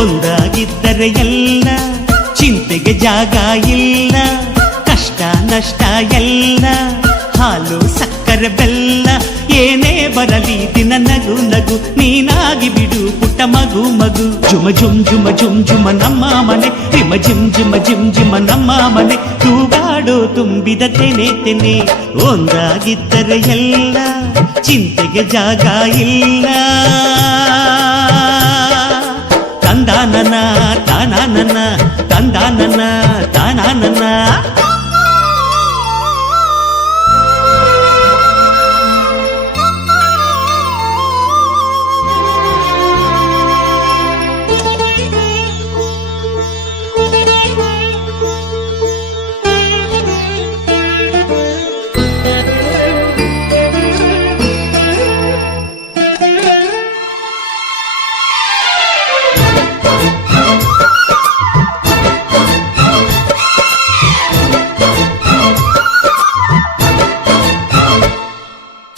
ಒಂದಾಗಿದ್ದರೆ ಎಲ್ಲ ಚಿಂತೆಗೆ ಜಾಗ ಇಲ್ಲ, ಕಷ್ಟ ನಷ್ಟ ಎಲ್ಲ ಹಾಲು ಸಕ್ಕರೆ ಬೆಲ್ಲ ಏನೇ ಬರಲಿ ದಿನ ನಗು ನಗು ನೀನಾಗಿ ಬಿಡು ಪುಟ್ಟ ಮಗು ಮಗು. ಜುಮ ಜುಮ್ ಜುಮ ಜುಮ್ ಜುಮ ನಮ್ಮ ಮನೆ, ರಿಮ ಜಿಮ್ ಜಿಮ ಜಿಮ್ ಜಿಮ ನಮ್ಮ ಮನೆ, ತೂಗಾಡೋ ತುಂಬಿದ ತೆನೆ ತೆನೆ. ಒಂದಾಗಿದ್ದರೆ ಎಲ್ಲ ಚಿಂತೆಗೆ ಜಾಗ ಇಲ್ಲ. ತಂದಾನನ ತಾನಾನನ ತಂದಾನನ ತಾನಾನನ.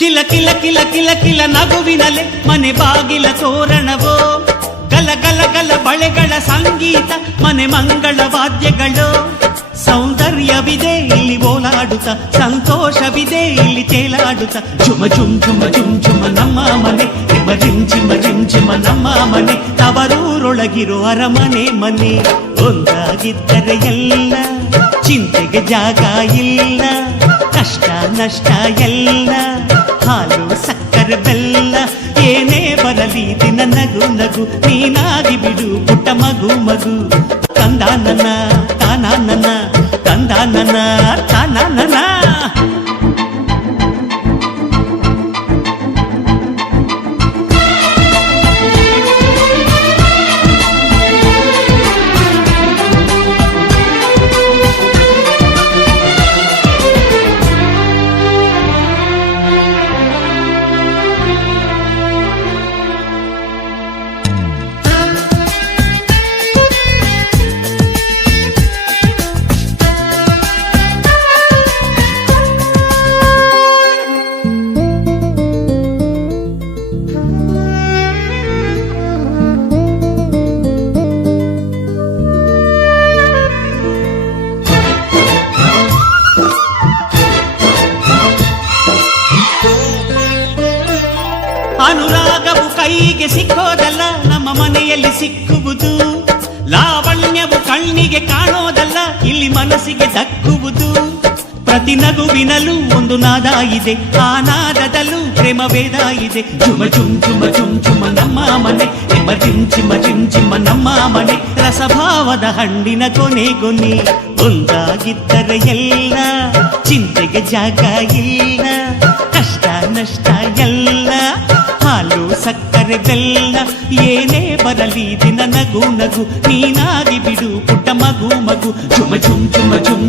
ಕಿಲ ಕಿಲ ಕಿಲ ಕಿಲ ಕಿಲ ನಗುವಿನಲೆ ಮನೆ ಬಾಗಿಲ ತೋರಣವೋ, ಗಲ ಗಲ ಗಲ ಬಳೆಗಳ ಸಂಗೀತ ಮನೆ ಮಂಗಳ ವಾದ್ಯಗಳು. ಸೌಂದರ್ಯವಿದೆ ಇಲ್ಲಿ ಓಲಾಡುತ್ತ, ಸಂತೋಷವಿದೆ ಇಲ್ಲಿ ತೇಲಾಡುತ್ತ. ಜುಮ ಜುಮ್ ಜುಮ ಜುಮ್ ಜುಮ ನಮ್ಮ ಮನೆ, ರಿಮ ರಿಮ್ ಜಿಮ ರಿಮ್ ಜಿಮ ನಮ್ಮ ಮನೆ, ತವರೂರೊಳಗಿರೋ ಅರಮನೆ ಮನೆ. ಒಂದಾಗಿದ್ದರೆ ಎಲ್ಲ ಚಿಂತೆಗೆ ಜಾಗ ಇಲ್ಲ, ಕಷ್ಟ ನಷ್ಟ ಎಲ್ಲ ಹಾಲು ಸಕ್ಕರೆ ಬೆಲ್ಲ ಏನೇ ಬರಲಿ ದಿನ ನಗು ನಗು ನೀನಾಗಿ ಬಿಡು ಪುಟ್ಟ ಮಗು ಮಗು. ತಂದಾನನ ತಾನಾನನ ತಂದಾನನ ತಾನಾನನ. ಅನುರಾಗವು ಕೈಗೆ ಸಿಕ್ಕೋದಲ್ಲ, ನಮ್ಮ ಮನೆಯಲ್ಲಿ ಸಿಕ್ಕುವುದು. ಲಾವಣ್ಯವು ಕಣ್ಣಿಗೆ ಕಾಣೋದಲ್ಲ, ಇಲ್ಲಿ ಮನಸ್ಸಿಗೆ ದಕ್ಕುವುದು. ಪ್ರತಿ ನಗುವಿನಲ್ಲೂ ಒಂದು ನಾದ ಇದೆ, ಆ ನಾದದಲ್ಲೂ ಪ್ರೇಮ ವೇದ ಇದೆ. ಜುಮ ಜುಮ್ ಜುಮ ಜುಮ್ ಜುಮ ನಮ್ಮ ಮನೆ, ರಿಮ ಜಿಮ್ ಜಿಮ ಜಿಮ್ ಜಿಮ ನಮ್ಮ ಮನೆ, ರಸಭಾವದ ಹಣ್ಣಿನ ಕೊನೆ ಕೊನೆ. ಒಂದಾಗಿದ್ದರೆ ಎಲ್ಲ ಚಿಂತೆಗೆ ಜಾಗ ಇಲ್ಲ, ಕಷ್ಟ ನಷ್ಟ ಎಲ್ಲ ಹಾಲು ಸಕ್ಕರೆ ಬೆಲ್ಲ ಏನೇ ಬರಲಿ ದಿನ ನಗು ನಗು ನೀನಾಗಿ ಬಿಡು ಪುಟ್ಟ ಮಗು ಮಗು. ಜುಮ ಜುಮ್ ಜುಮ ಜುಮ್